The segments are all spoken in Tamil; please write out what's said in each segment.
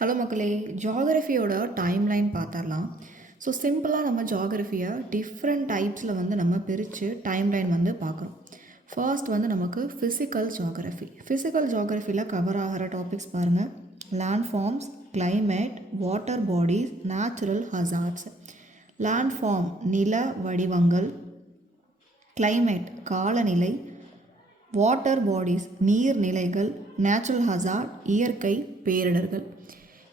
ஹலோ மக்களே, ஜியாகிரஃபியோட டைம்லைன் பார்த்துடலாம். ஸோ சிம்பிளாக நம்ம ஜியாகிரஃபியை டிஃப்ரெண்ட் டைப்ஸில் நம்ம பிரித்து டைம்லைன் பார்க்குறோம். ஃபர்ஸ்ட் நமக்கு ஃபிசிக்கல் ஜியாகிரஃபியில் கவர் ஆகிற டாபிக்ஸ் பாருங்கள். Landforms, climate, water bodies, natural hazards. Landform நில வடிவங்கள், கிளைமேட் காலநிலை, வாட்டர் பாடிஸ் நீர்நிலைகள், நேச்சுரல் ஹசார்ட் இயற்கை பேரிடர்கள்.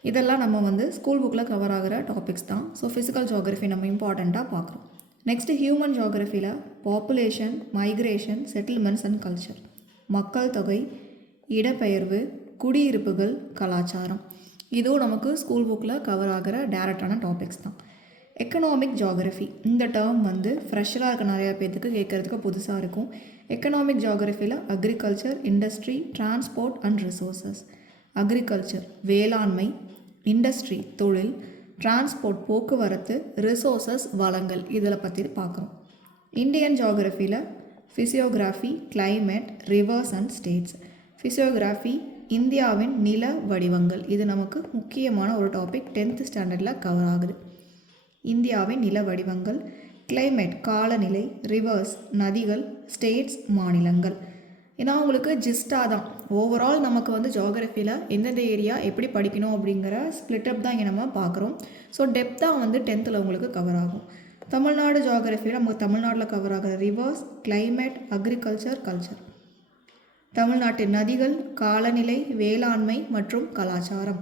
இதெல்லாம் நம்ம ஸ்கூல் புக்கில் கவர் ஆகிற டாபிக்ஸ் தான். ஸோ ஃபிசிக்கல் ஜியாகிரஃபி நம்ம இம்பார்ட்டண்ட்டாக பார்க்குறோம். நெக்ஸ்ட்டு ஹியூமன் ஜியாகிரஃபியில் population, migration, settlements and culture, மக்கள் தொகை, இடப்பெயர்வு, குடியிருப்புகள், கலாச்சாரம். இதுவும் நமக்கு ஸ்கூல் புக்கில் கவர் ஆகிற டேரக்டான டாபிக்ஸ் தான். எக்கனாமிக் ஜியாகிரஃபி, இந்த டேர்ம் ஃப்ரெஷராக இருக்க நிறையா பேர்த்துக்கு கேட்குறதுக்கு புதுசாக இருக்கும். எக்கனாமிக் ஜியாகிரஃபியில் agriculture, industry, transport and resources. Agriculture வேளாண்மை, இண்டஸ்ட்ரி தொழில், டிரான்ஸ்போர்ட் போக்குவரத்து, ரிசோர்ஸஸ் வளங்கள், இதில் பற்றி பார்க்குறோம். இந்தியன் ஜியாகிரஃபியில் physiography, climate, rivers and states. Physiography இந்தியாவின் நில வடிவங்கள், இது நமக்கு முக்கியமான ஒரு டாபிக். 10th ஸ்டாண்டர்டில் கவர் ஆகுது. இந்தியாவின் நில வடிவங்கள். கிளைமேட் காலநிலை, ரிவர்ஸ் நதிகள், ஸ்டேட்ஸ் மாநிலங்கள். ஏன்னா உங்களுக்கு ஜிஸ்டாக தான் ஓவரால் நமக்கு ஜியாகிரஃபியில் எந்தெந்த ஏரியா எப்படி படிக்கணும் அப்படிங்கிற ஸ்ப்ளிட்டப் தான் இங்கே நம்ம பார்க்குறோம். ஸோ டெப்த்தாக 10th உங்களுக்கு கவர் ஆகும். தமிழ்நாடு ஜியாகிரஃபியில் நமக்கு தமிழ்நாட்டில் கவர் ஆகிற ரிவர்ஸ், கிளைமேட், அக்ரிகல்ச்சர், கல்ச்சர். தமிழ்நாட்டின் நதிகள், காலநிலை, வேளாண்மை மற்றும் கலாச்சாரம்.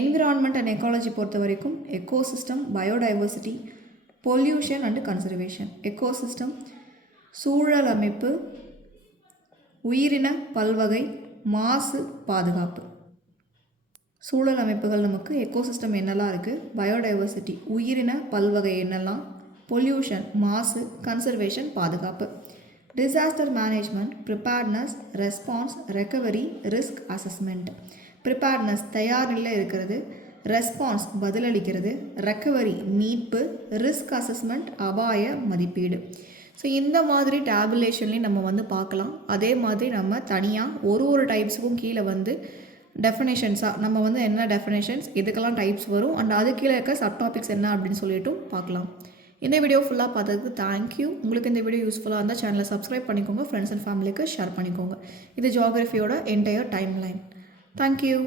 என்விரான்மெண்ட் அண்ட் எக்காலஜி பொறுத்த வரைக்கும் ecosystem, biodiversity, pollution and conservation. Ecosystem சூழல் அமைப்பு, உயிரின பல்வகை, மாசு பாதுகாப்பு. சூழல் அமைப்புகள் நமக்கு எக்கோசிஸ்டம் என்னெல்லாம் இருக்குது, பயோடைவர்சிட்டி உயிரின பல்வகை என்னெல்லாம், பொல்யூஷன் மாசு, கன்சர்வேஷன் பாதுகாப்பு. Disaster management, preparedness, response, recovery, risk assessment. Preparedness தயார் நிலையில் இருக்கிறது, ரெஸ்பான்ஸ் பதிலளிக்கிறது, ரெக்கவரி மீட்பு, ரிஸ்க் அசஸ்மெண்ட் அபாய மதிப்பீடு. ஸோ இந்த மாதிரி டேபுலேஷன்லேயும் நம்ம பார்க்கலாம். அதே மாதிரி நம்ம தனியாக ஒரு டைப்ஸுக்கும் கீழே டெஃபினேஷன்ஸாக நம்ம என்ன டெஃபினேஷன்ஸ் எதுக்கெல்லாம் டைப்ஸ் வரும் அண்ட் அது கீழே இருக்க சப் டாபிக்ஸ் என்ன அப்படின்னு சொல்லிட்டும் பார்க்கலாம். இந்த வீடியோ ஃபுல்லாக பார்த்ததுக்கு தேங்க்யூ. உங்களுக்கு இந்த வீடியோ யூஸ்ஃபுல்லாக இருந்தால் சேனலை சப்ஸ்கிரைப் பண்ணிக்கோங்க, ஃப்ரெண்ட்ஸ் அண்ட் ஃபேமிலிக்கு ஷேர் பண்ணிக்கோங்க. இது ஜியாகிரஃபியோட என்டையர் டைம் லைன். தேங்க்யூ.